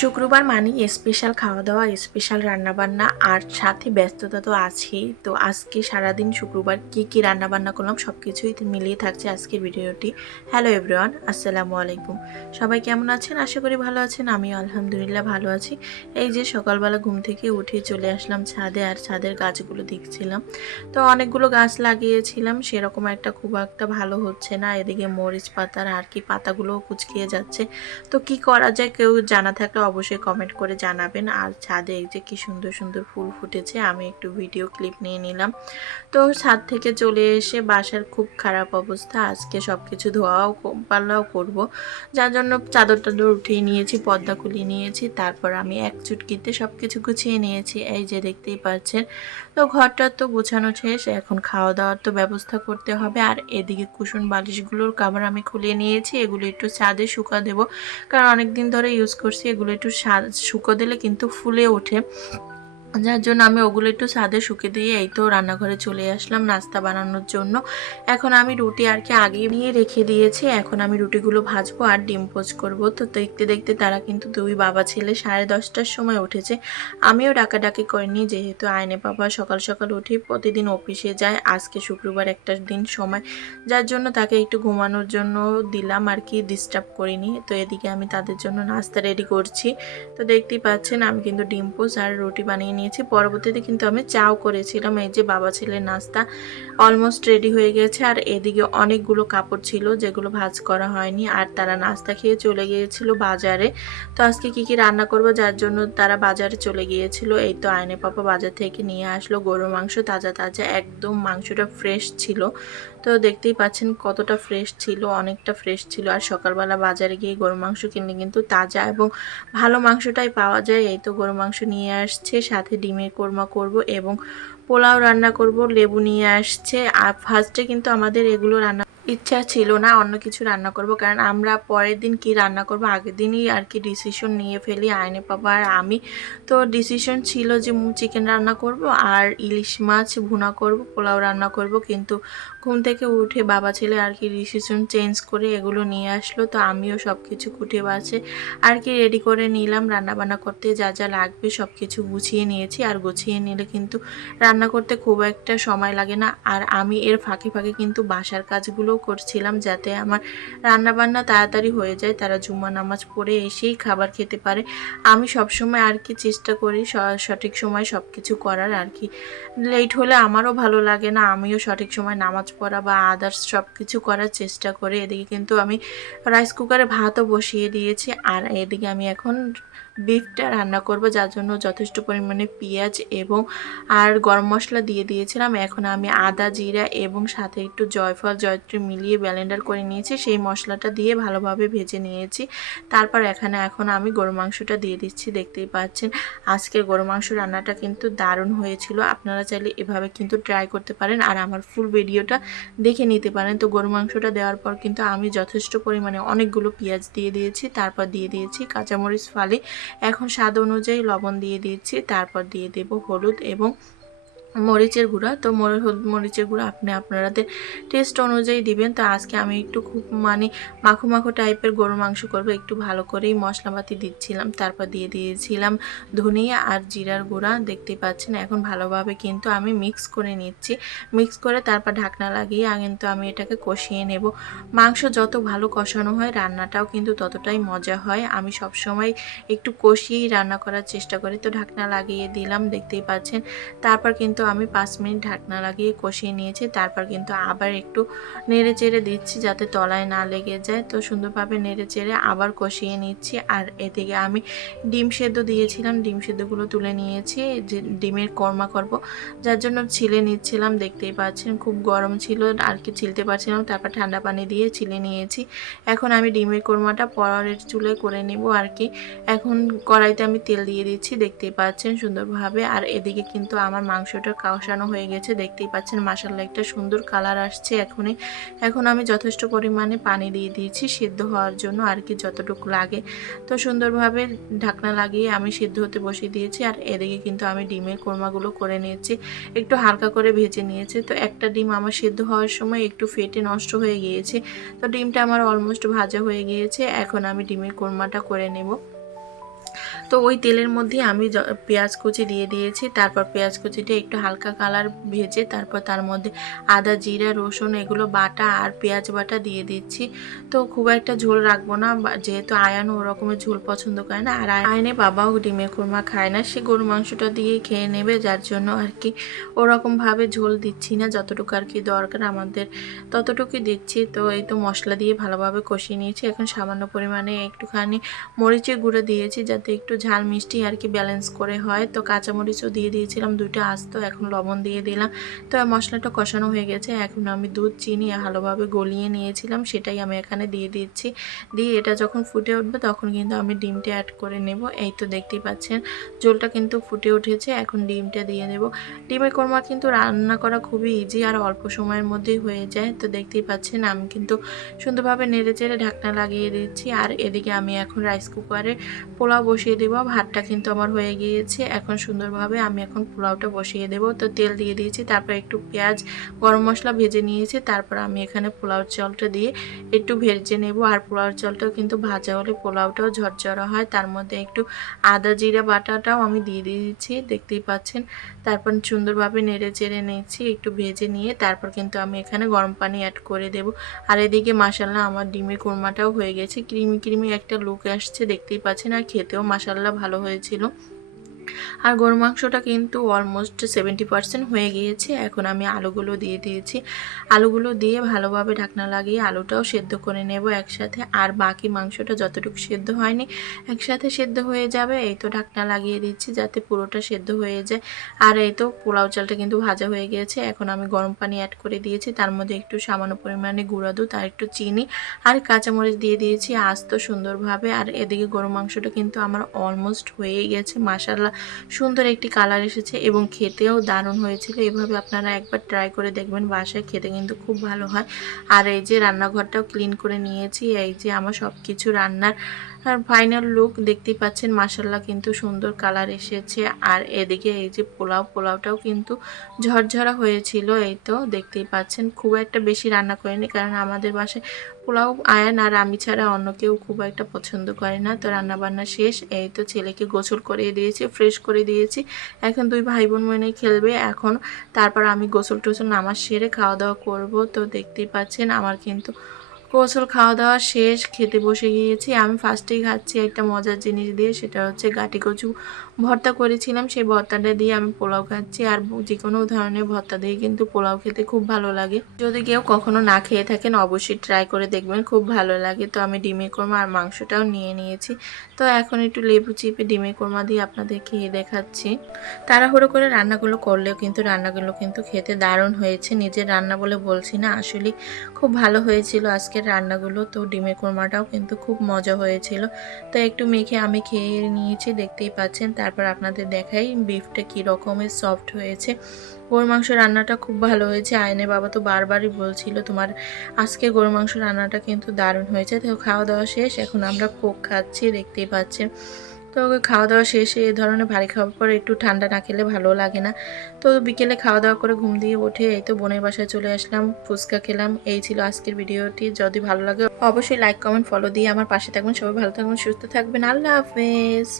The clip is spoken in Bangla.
শুক্রবার মানে স্পেশাল খাওয়া দাওয়া স্পেশাল রান্নাবান্না, আর সাথে ব্যস্ততা তো আছেই। তো আজকে সারাদিন শুক্রবার কি কি রান্নাবান্না করলাম সব কিছুই মিলিয়ে থাকছে আজকের ভিডিওটি। হ্যালো এভরিওয়ান আসসালামু আলাইকুম। সবাই কেমন আছেন? আশা করি ভালো আছেন, আমিও আলহামদুলিল্লাহ ভালো আছি। এই যে সকালবেলা ঘুম থেকে উঠে চলে আসলাম ছাদে, আর ছাদের গাছগুলো দেখছিলাম। তো অনেকগুলো গাছ লাগিয়েছিলাম, সেরকম একটা খুব একটা ভালো হচ্ছে না। এদিকে মরিচ পাতার আর কি পাতাগুলোও কুচকিয়ে যাচ্ছে। তো কি করা যায় কেউ জানা থাকলে অবশ্যই কমেন্ট করে জানাবেন। আর ছাদে এই যে কি সুন্দর সুন্দর ফুল ফুটেছে, আমি একটু ভিডিও ক্লিপ নিয়ে নিলাম। তো ছাদ থেকে চলে এসে বাসার খুব খারাপ অবস্থা। আজকে সব কিছু ধোয়াও পাল্লাও করব। যার জন্য চাদর টাদর উঠিয়ে নিয়েছি, পর্দা খুলিয়ে নিয়েছি। তারপর আমি এক চুটকিতে সব কিছু গুছিয়ে নিয়েছি। এই যে দেখতেই পাচ্ছেন, তো ঘরটা তো গোছানো শেষ। এখন খাওয়া দাওয়ার তো ব্যবস্থা করতে হবে। আর এদিকে কুশন বালিশগুলোর কাবার আমি খুলে নিয়েছি। এগুলো একটু ছাদে শুকা দেবো। কারণ অনেক দিন ধরে ইউজ করছি, এগুলো একটু শুকো দিলে কিন্তু ফুলে ওঠে। যার জন্য আমি ওগুলো একটু ছাদে শুকে দিয়ে এই তো রান্নাঘরে চলে আসলাম নাস্তা বানানোর জন্য। এখন আমি রুটি আর কি আগে নিয়ে রেখে দিয়েছি, এখন আমি রুটিগুলো ভাজবো আর ডিম পোচ করব। তো দেখতে দেখতে তারা কিন্তু দুই বাবা ছেলে সাড়ে দশটার সময় উঠেছে। আমিও ডাকাডাকি করিনি যেহেতু আয়নে বাবা সকাল সকাল উঠে প্রতিদিন অফিসে যায়, আজকে শুক্রবার একটা দিন সময়। যার জন্য তাকে একটু ঘুমানোর জন্য দিলাম আর কি ডিস্টার্ব করিনি তো এদিকে আমি তাদের জন্য নাস্তা রেডি করছি। তো দেখতেই পাচ্ছেন আমি কিন্তু ডিম পোচ আর রুটি বানিয়ে নিয়েছি পরবর্তীতে কিন্তু আমি চাও করেছিলাম, এই যে বাবা ছেলের নাস্তা অলমোস্ট রেডি হয়ে গেছে। আর এদিকে অনেকগুলো কাপড় ছিল যেগুলো ভাজ করা হয়নি, আর তারা নাস্তা খেয়ে চলে গিয়েছিল বাজারে। তো আজকে কি কি রান্না করব যার জন্য তারা বাজারে চলে গিয়েছিল, এই তো আয়নে পাপা বাজার থেকে নিয়ে আসলো। গরুর মাংস, তাজা তাজা, একদম মাংসটা ফ্রেশ ছিল। তো দেখতেই পাচ্ছেন কতটা ফ্রেশ ছিল, অনেকটা ফ্রেশ ছিল। আর সকালবেলা বাজারে গিয়ে গরু মাংস কিনলে কিন্তু তাজা এবং ভালো মাংসটাই পাওয়া যায়। এই তো গরু মাংস নিয়ে আসছে, সাথে ডিমের কোরমা করব এবং পোলাও রান্না করব, লেবু নিয়ে আসছে। আর ফার্স্টে কিন্তু আমাদের এগুলো রান্না ইচ্ছা ছিল না অন্য কিছু রান্না করব, কারণ আমরা পরের দিন কি রান্না করব, আগের দিনই আর কি ডিসিশন নিয়ে ফেলি, আয়নে পাপা আর আমি। তো ডিসিশন ছিল যে চিকেন রান্না করব আর ইলিশ মাছ ভুনা করব, পোলাও রান্না করব, কিন্তু ঘুম থেকে উঠে বাবা ছেলে আর কি ডিসিশন চেঞ্জ করে এগুলো নিয়ে আসলো, তো আমিও সব কিছু কুটে বাছে আর কি রেডি করে নিলাম। রান্না বান্না করতে যা যা লাগবে সব কিছু গুছিয়ে নিয়েছি, আর গুছিয়ে নিলে কিন্তু রান্না করতে খুব একটা সময় লাগে না। আর আমি এর ফাঁকে ফাঁকে কিন্তু বাসার কাজগুলোও করছিলাম যাতে আমার রান্না বান্না তাড়াতাড়ি হয়ে যায়, তারা জুম্মা নামাজ পড়ে এসেই খাবার খেতে পারে। আমি সবসময় আর কি চেষ্টা করি সঠিক সময় সব কিছু করার আর কি। লেট হলে আমারও ভালো লাগে না, আমিও সঠিক সময় নামাজ পড়া বা আদার্স সব কিছু করার চেষ্টা করি। এদিকে কিন্তু আমি রাইস কুকারে ভাতও বসিয়ে দিয়েছি, আর এদিকে আমি এখন বিফটা রান্না করব, যার জন্য যথেষ্ট পরিমাণে পেঁয়াজ এবং আর গরম মশলা দিয়ে দিয়েছিলাম। এখন আমি আদা, জিরা এবং সাথে একটু জয়ফল, জয়ত্রী মিলিয়ে ব্লেন্ডার করে নিয়েছি। সেই মশলাটা দিয়ে ভালোভাবে ভেজে নিয়েছি। তারপর এখানে এখন আমি গরু মাংসটা দিয়ে দিচ্ছি। দেখতেই পাচ্ছেন, আজকের গরু মাংস রান্নাটা কিন্তু দারুণ হয়েছিল। আপনারা চাইলে এভাবে কিন্তু ট্রাই করতে পারেন আর আমার ফুল ভিডিওটা দেখে নিতে পারেন। তো গরু মাংসটা দেওয়ার পর কিন্তু আমি যথেষ্ট পরিমাণে অনেকগুলো পেঁয়াজ দিয়ে দিয়েছি। তারপর দিয়ে দিয়েছি কাঁচামরিচ ফালি। এখন স্বাদ অনুযায়ী লবণ দিয়ে দিচ্ছি তারপর দিয়ে দেব হলুদ এবং মরিচের গুঁড়া। তো মরিচের গুঁড়া আপনি আপনাদের টেস্ট অনুযায়ী দিবেন। তো আজকে আমি একটু খুব মানে মাখো মাখো টাইপের গরু মাংস করব। একটু ভালো করেই মশলাপাতি দিচ্ছিলাম। তারপর দিয়ে দিয়েছিলাম ধনিয়া আর জিরার গুঁড়া। দেখতে পাচ্ছেন, এখন ভালোভাবে কিন্তু আমি মিক্স করে নিচ্ছি। মিক্স করে তারপর ঢাকনা লাগিয়ে কিন্তু আমি এটাকে কষিয়ে নেব। মাংস যত ভালো কষানো হয়, রান্নাটাও কিন্তু ততটাই মজা হয়। আমি সবসময় একটু কষিয়েই রান্না করার চেষ্টা করি। তো ঢাকনা লাগিয়ে দিলাম, দেখতেই পাচ্ছেন। তারপর কিন্তু আমি পাঁচ মিনিট ঢাকনা লাগিয়ে কষিয়ে নিয়েছি, তারপর কিন্তু আবার একটু নেড়ে চেড়ে দিচ্ছি যাতে তলায় না লেগে যায়। তো সুন্দরভাবে নেড়ে চেড়ে আবার কষিয়ে নিচ্ছি আর এদিকে আমি ডিম সেদ্ধ দিয়েছিলাম, ডিম সেদ্ধগুলো তুলে নিয়েছি, যে ডিমের কর্মা করব, যার জন্য ছিলে নিচ্ছিলাম, দেখতেই পাচ্ছেন খুব গরম ছিল, আর কি ছিলতে পারছিলাম, তারপর ঠান্ডা পানি দিয়ে ছিলে নিয়েছি। এখন আমি ডিমের কোরমাটা পরের চুলে করে নেব আর কি। এখন কড়াইতে আমি তেল দিয়ে দিচ্ছি, দেখতেই পাচ্ছেন সুন্দরভাবে, আর এদিকে কিন্তু আমার মাংসটা কষানো হয়ে গেছে, দেখতেই পাচ্ছেন মাসাল্লা একটা সুন্দর কালার আসছে এখনই। এখন আমি যথেষ্ট পরিমাণে পানি দিয়ে দিয়েছি সিদ্ধ হওয়ার জন্য আর কি যতটুকু লাগে। তো সুন্দরভাবে ঢাকনা লাগিয়ে আমি সিদ্ধ হতে বসিয়ে দিয়েছি আর এদিকে কিন্তু আমি ডিমের কোরমাগুলো করে নিয়েছি। একটু হালকা করে ভেজে নিয়েছে। তো একটা ডিম আমার সিদ্ধ হওয়ার সময় একটু ফেটে নষ্ট হয়ে গিয়েছে। তো ডিমটা আমার অলমোস্ট ভাজা হয়ে গিয়েছে। এখন আমি ডিমের কোরমাটা করে নেব। তো ওই তেলের মধ্যে আমি পেঁয়াজ কুচি দিয়ে দিয়েছি। তারপর পেঁয়াজ কুচিটা একটু হালকা কালার ভেজে তারপর তার মধ্যে আদা, জিরা, রসুন এগুলো, বাটা আর পেঁয়াজ বাটা দিয়ে দিচ্ছি। তো খুব একটা ঝোল রাখব না যেহেতু আয়ান ওরকমের ঝোল পছন্দ করে না, আর আয়নে বাবাও ডিমের খুরমা খায় না, সে গরু মাংসটা দিয়েই খেয়ে নেবে, যার জন্য আর কি ওরকমভাবে ঝোল দিচ্ছি না, যতটুকু আর কি দরকার আমাদের ততটুকুই দিচ্ছি। তো এই তো মশলা দিয়ে ভালোভাবে কষিয়ে নিয়েছি, এখন সামান্য পরিমাণে একটুখানি মরিচের গুঁড়ো দিয়েছি, যাতে একটু ঝাল মিষ্টি আর কি ব্যালেন্স করে হয়। তো কাঁচামরিচও দিয়ে দিয়েছিলাম দুইটা আস্ত, এখন লবণ দিয়ে দিলাম। তো মশলাটা কষানো হয়ে গেছে, এখন আমি দুধ, চিনি ভালোভাবে গলিয়ে নিয়েছিলাম, সেটাই আমি এখানে দিয়ে দিচ্ছি। দিয়ে এটা যখন ফুটে উঠবে তখন কিন্তু আমি ডিমটা অ্যাড করে নেব। এই তো দেখতেই পাচ্ছেন, ঝোলটা কিন্তু ফুটে উঠেছে, এখন ডিমটা দিয়ে দেব। ডিমের কোরমা কিন্তু রান্না করা খুবই ইজি আর অল্প সময়ের মধ্যেই হয়ে যায়। তো দেখতেই পাচ্ছেন, আমি কিন্তু সুন্দরভাবে নেড়ে চেড়ে ঢাকনা লাগিয়ে দিচ্ছি। আর এদিকে আমি এখন রাইস কুকারে পোলাও বসিয়ে দেবো। ভাতটা কিন্তু আমার হয়ে গিয়েছে। এখন সুন্দরভাবে আমি এখন পোলাওটা বসিয়ে দেবো। তো তেল দিয়ে দিয়েছি, তারপর একটু পেঁয়াজ, গরম মশলা ভেজে নিয়েছি, তারপর আমি এখানে পোলাওর চালটা দিয়ে একটু ভেজে নেব। আর পোলাওর চালটাও কিন্তু ভাজা হলে পোলাওটাও ঝরঝরা হয়। তার মধ্যে একটু আদা জিরা বাটাটাও আমি দিয়ে দিয়েছি, দেখতেই পাচ্ছেন। তারপর সুন্দরভাবে নেড়ে চেড়ে নিয়েছি, একটু ভেজে নিয়ে তারপর কিন্তু আমি এখানে গরম পানি অ্যাড করে দেব। আর এদিকে মাসাল্লাহ আমার ডিমের কোরমাটাও হয়ে গেছে। ক্রিমি ক্রিমি একটা লুক আসছে, দেখতেই পাচ্ছেন। আর খেতেও মাসাল্লাহ ভালো হয়েছিল। আর গরু মাংসটা কিন্তু অলমোস্ট সেভেন্টি পার্সেন্ট হয়ে গিয়েছে। এখন আমি আলুগুলো দিয়ে দিয়েছি। আলুগুলো দিয়ে ভালোভাবে ঢাকনা লাগিয়ে আলুটাও সেদ্ধ করে নেব একসাথে। আর বাকি মাংসটা যতটুকু সেদ্ধ হয়নি, একসাথে সেদ্ধ হয়ে যাবে। এই তো ঢাকনা লাগিয়ে দিচ্ছি যাতে পুরোটা সেদ্ধ হয়ে যায়। আর এই তো পোলাও চালটা কিন্তু ভাজা হয়ে গিয়েছে। এখন আমি গরম পানি অ্যাড করে দিয়েছি। তার মধ্যে একটু সামান্য পরিমাণে গুঁড়া দুধ আর একটু চিনি আর কাঁচামরিচ দিয়ে দিয়েছি। আস্ত সুন্দরভাবে। আর এদিকে গরু মাংসটা কিন্তু আমার অলমোস্ট হয়েই গেছে। মাসাল্লাহ সুন্দর একটি কালার এসেছে এবং খেতেও দারুণ হয়েছিল। এভাবে আপনারা একবার ট্রাই করে দেখবেন, বাসায় খেতে কিন্তু খুব ভালো হয়। আর এই যে রান্নাঘরটাও ক্লিন করে নিয়েছি, এই যে আমার সব কিছু রান্নার আর ফাইনাল লুক দেখতেই পাচ্ছেন মাসাল্লাহ কিন্তু সুন্দর কালার এসেছে। আর এদিকে এই যে পোলাও, পোলাওটাও কিন্তু ঝরঝরা হয়েছিল, এই তো দেখতেই পাচ্ছেন। খুব একটা বেশি রান্না করেনি কারণ আমাদের বাসায় পোলাও আয়ান আর আমি ছাড়া অন্য কেউ খুব একটা পছন্দ করে না। তো রান্নাবান্না শেষ, এই তো ছেলেকে গোসল করিয়ে দিয়েছি ফ্রেশ করে দিয়েছি। এখন দুই ভাই বোন মনে খেলবে, এখন তারপর আমি গোসল টোসল নামাজ সেরে খাওয়া দাওয়া করব। তো দেখতেই পাচ্ছেন, আমার কিন্তু গোসল খাওয়া দাওয়া শেষ, খেতে বসে গিয়েছি। আমি ফার্স্টেই খাচ্ছি একটা মজার জিনিস দিয়ে, সেটা হচ্ছে গাটি কচু ভর্তা করেছিলাম। সেই ভর্তাটা দিয়ে আমি পোলাও খাচ্ছি। আর যে কোনো ধরনের ভর্তা দিয়ে কিন্তু পোলাও খেতে খুব ভালো লাগে। যদি কেউ কখনো না খেয়ে থাকেন, অবশ্যই ট্রাই করে দেখবেন, খুব ভালো লাগে। তো আমি ডিমের কোরমা আর মাংসটাও নিয়ে নিয়েছি। তো এখন একটু লেবু চিপে ডিমের কোরমা দিয়ে আপনাদের খেয়ে দেখাচ্ছি। তাড়াহুড়ো করে রান্নাগুলো করলেও কিন্তু রান্নাগুলো কিন্তু খেতে দারুণ হয়েছে। নিজের রান্না বলে বলছি না আসলে খুব ভালো হয়েছিল। আজকের রান্নাগুলো তো ডিমের কোরমাটাও কিন্তু খুব মজা হয়েছিল। তো একটু মেখে আমি খেয়ে নিয়েছি, দেখতেই পাচ্ছেন। তারপর আপনাদের দেখাই বিফটা কী রকমের সফট হয়েছে। গরু মাংস রান্নাটা খুব ভালো হয়েছে। আয়নে বাবা তো বারবারই বলছিল, তোমার আজকে গরু মাংস রান্নাটা কিন্তু দারুণ হয়েছে। তো খাওয়া দাওয়া শেষ, এখন আমরা কোক খাচ্ছি। দেখতেই পাচ্ছেন। তো খাওয়া দাওয়া শেষে এ ধরনের ভারী খাওয়ার পর একটু ঠান্ডা না খেলে ভালো লাগে না। তো বিকেলে খাওয়া দাওয়া করে ঘুম দিয়ে উঠে এই তো বোনের বাসায় চলে আসলাম, ফুচকা খেলাম। এই ছিল আজকের ভিডিওটি। যদি ভালো লাগে অবশ্যই লাইক কমেন্ট ফলো দিয়ে আমার পাশে থাকবেন। সবাই ভালো থাকবেন, সুস্থ থাকবেন। আল্লাহ হাফেজ।